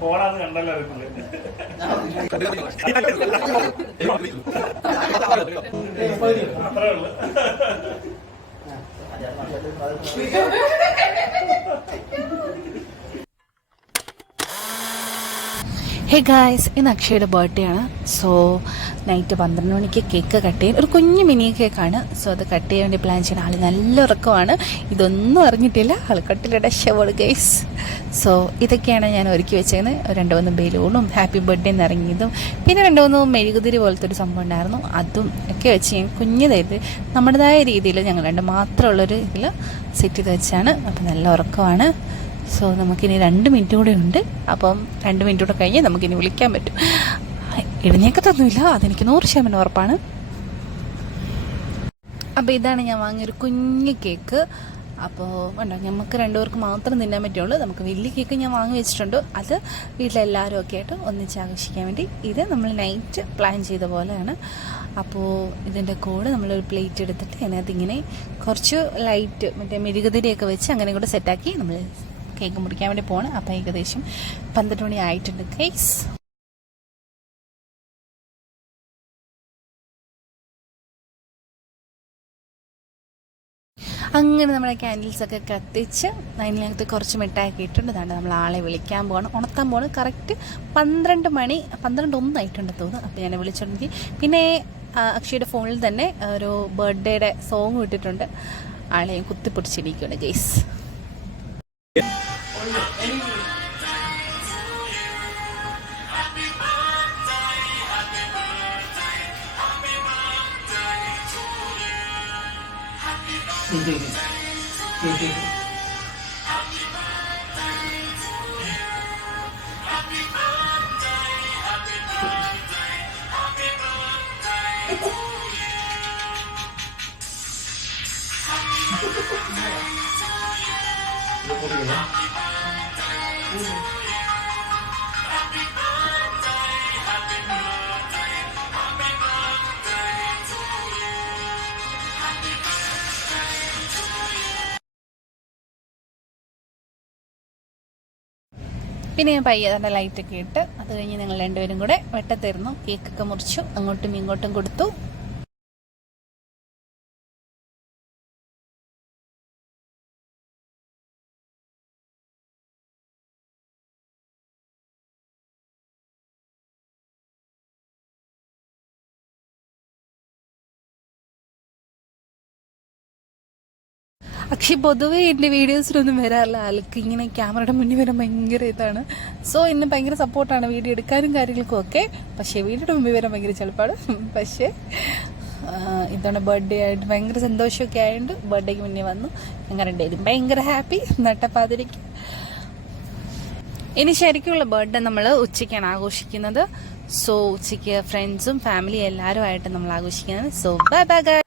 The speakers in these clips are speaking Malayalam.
ഫോണാന്ന് കണ്ടല്ലോ അത്രേ ഉള്ളു. ഹേ ഗായ്സ്, ഇന്ന് അക്ഷയുടെ ബർത്ത്ഡേ ആണ്. സോ നൈറ്റ് 12 മണിക്ക് കേക്ക് കട്ട് ചെയ്യാൻ, ഒരു കുഞ്ഞു മിനി കേക്കാണ്. സോ അത് കട്ട് ചെയ്യാൻ വേണ്ടി പ്ലാൻ ചെയ്യുന്ന ആൾ നല്ല ഉറക്കമാണ്. ഇതൊന്നും അറിഞ്ഞിട്ടില്ല, ആൾ കട്ടിലിടെ ഷവോള് ഗൈസ്. സോ ഇതൊക്കെയാണ് ഞാൻ ഒരുക്കി വെച്ചത്. 2-3 ബലൂണും ഹാപ്പി ബർത്ത്ഡേ എന്ന് ഇറങ്ങിയതും പിന്നെ 2-3 മെഴുകുതിരി പോലത്തെ ഒരു സംഭവം ഉണ്ടായിരുന്നു. അതും ഒക്കെ വെച്ച് ഞാൻ കുഞ്ഞതായിട്ട് നമ്മുടേതായ രീതിയിൽ ഞങ്ങൾ രണ്ട് മാത്രമുള്ളൊരു ഇതിൽ സെറ്റ് ചെയ്ത് വെച്ചാണ്. അപ്പം നല്ല ഉറക്കമാണ്. സോ നമുക്കിനി 2 മിനിറ്റ് കൂടെ ഉണ്ട്. അപ്പം 2 മിനിറ്റ് കൂടെ കഴിഞ്ഞ് നമുക്കിനി വിളിക്കാൻ പറ്റും. എഴുന്നേക്കത്തൊന്നുമില്ല, അതെനിക്ക് 100% ഉറപ്പാണ്. അപ്പോൾ ഇതാണ് ഞാൻ വാങ്ങിയൊരു കുഞ്ഞ് കേക്ക്. അപ്പോൾ ഉണ്ടോ, നമുക്ക് 2 പേർക്ക് മാത്രം തിന്നാൻ പറ്റുള്ളൂ. നമുക്ക് വലിയ കേക്ക് ഞാൻ വാങ്ങി വെച്ചിട്ടുണ്ട്. അത് വീട്ടിലെല്ലാവരും ഒക്കെ ആയിട്ട് ഒന്നിച്ച് ആഘോഷിക്കാൻ വേണ്ടി. ഇത് നമ്മൾ നൈറ്റ് പ്ലാൻ ചെയ്ത പോലെയാണ്. അപ്പോൾ ഇതിൻ്റെ കൂടെ നമ്മളൊരു പ്ലേറ്റ് എടുത്തിട്ട് അതിനകത്ത് ഇങ്ങനെ കുറച്ച് ലൈറ്റ് മറ്റേ മെഴുകുതിരിയൊക്കെ വെച്ച് അങ്ങനെ കൂടെ സെറ്റാക്കി നമ്മൾ കേക്ക് മുറിക്കാൻ വേണ്ടി പോകണം. അപ്പോൾ ഏകദേശം 12 മണി ആയിട്ടുണ്ട് ഗൈസ്. അങ്ങനെ നമ്മുടെ ക്യാൻഡിൽസൊക്കെ കത്തിച്ച് അതിനകത്ത് കുറച്ച് മിഠായി ഇട്ടുണ്ട്. അതാണ് നമ്മൾ ആളെ വിളിക്കാൻ പോകണം, ഉണർത്താൻ പോകണം. കറക്റ്റ് 12 മണി 12:01 ആയിട്ടുണ്ട് തോന്നുന്നു. അപ്പോൾ ഞാൻ വിളിച്ചിട്ടുണ്ടെങ്കിൽ പിന്നെ അക്ഷയുടെ ഫോണിൽ തന്നെ ഒരു ബർത്ത്ഡേയുടെ സോങ് ഇട്ടിട്ടുണ്ട്. ആളെയും കുത്തിപ്പൊടിച്ചിരിക്കുകയാണ് ഗൈസ്. പിന്നെ ഞാൻ പയ്യെ അതിൻ്റെ ലൈറ്റൊക്കെ ഇട്ട് അത് കഴിഞ്ഞ് ഞങ്ങൾ 2 പേരും കൂടെ വെട്ടത്തിരുന്നു. കേക്കൊക്കെ മുറിച്ചു, അങ്ങോട്ടും ഇങ്ങോട്ടും കൊടുത്തു. പക്ഷേ പൊതുവേ എൻ്റെ വീഡിയോസിലൊന്നും വരാറില്ല. ആൾക്ക് ഇങ്ങനെ ക്യാമറയുടെ മുന്നിൽ വരാൻ ഭയങ്കര ഇതാണ്. സോ ഇന്ന് ഭയങ്കര സപ്പോർട്ടാണ് വീഡിയോ എടുക്കാനും കാര്യങ്ങൾക്കും ഒക്കെ. പക്ഷേ വീഡിയോയുടെ മുമ്പിൽ വരാൻ ഭയങ്കര ചെലപ്പാണ്. പക്ഷേ ഇത്തവണ ബർത്ത്ഡേ ആയിട്ട് ഭയങ്കര സന്തോഷമൊക്കെ ആയതുകൊണ്ട് ബർത്ത്ഡേക്ക് മുന്നേ വന്നു. ഞങ്ങൾ 2 പേരും ഭയങ്കര ഹാപ്പി. നട്ടപ്പാതിരിക്കും. ഇനി ശരിക്കുള്ള ബർത്ത്ഡേ നമ്മൾ ഉച്ചയ്ക്കാണ് ആഘോഷിക്കുന്നത്. സോ ഉച്ചയ്ക്ക് ഫ്രണ്ട്സും ഫാമിലി എല്ലാവരും ആയിട്ട് നമ്മൾ ആഘോഷിക്കുന്നത്. So bye bye guys.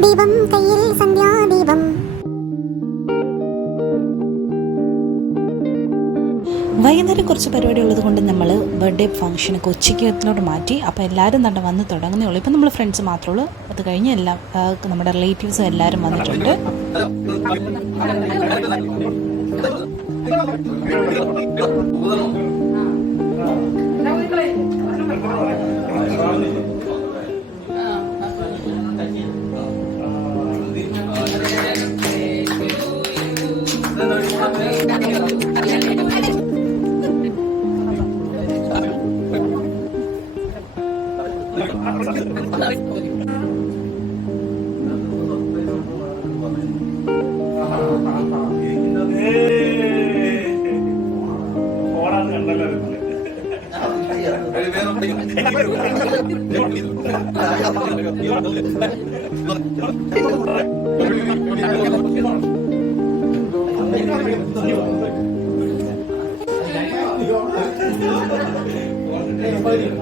ദീപം കയ്യിൽ സന്ധ്യാദീപം. വൈകുന്നേരം കുറച്ച് പരിപാടി ഉള്ളത് കൊണ്ട് നമ്മൾ ബർത്ത്ഡേ ഫംഗ്ഷനൊക്കെ ഉച്ചയ്ക്കത്തിലോട്ട് മാറ്റി. അപ്പോൾ എല്ലാവരും തന്നെ വന്ന് തുടങ്ങുന്നേ ഉള്ളൂ. ഇപ്പം നമ്മൾ ഫ്രണ്ട്സ് മാത്രമേ ഉള്ളൂ. അത് കഴിഞ്ഞ് എല്ലാം നമ്മുടെ റിലേറ്റീവ്സും എല്ലാവരും വന്നിട്ടുണ്ട്. ഫോണാന്ന് കണ്ടല്ലോ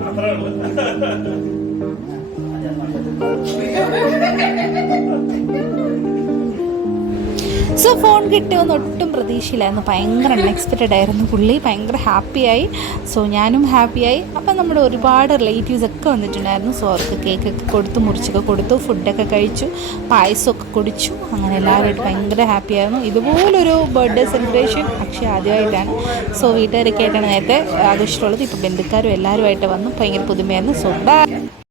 അത്രേ ഉള്ളു. സോ ഫോൺ കിട്ടുമെന്ന് ഒട്ടും പ്രതീക്ഷയിലായിരുന്നു. ഭയങ്കര അൺഎക്സ്പെക്റ്റഡ് ആയിരുന്നു. പുള്ളി ഭയങ്കര ഹാപ്പിയായി. സോ ഞാനും ഹാപ്പിയായി. അപ്പം നമ്മുടെ ഒരുപാട് റിലേറ്റീവ്സ് ഒക്കെ വന്നിട്ടുണ്ടായിരുന്നു. സോ അവർക്ക് കേക്കൊക്കെ കൊടുത്തു, മുറിച്ചൊക്കെ കൊടുത്തു, ഫുഡൊക്കെ കഴിച്ചു, പായസമൊക്കെ കുടിച്ചു. അങ്ങനെ എല്ലാവരുമായിട്ട് ഭയങ്കര ഹാപ്പിയായിരുന്നു. ഇതുപോലൊരു ബർത്ത്ഡേ സെലിബ്രേഷൻ അക്ഷയ ആദ്യമായിട്ടാണ്. സോ വീട്ടുകാരൊക്കെ ആയിട്ടാണ് നേരത്തെ ആഘോഷിച്ചിട്ടുള്ളത്. ഇപ്പോൾ ബന്ധുക്കാരും എല്ലാവരുമായിട്ട് വന്നു. ഭയങ്കര പുതുമയായിരുന്നു. So by.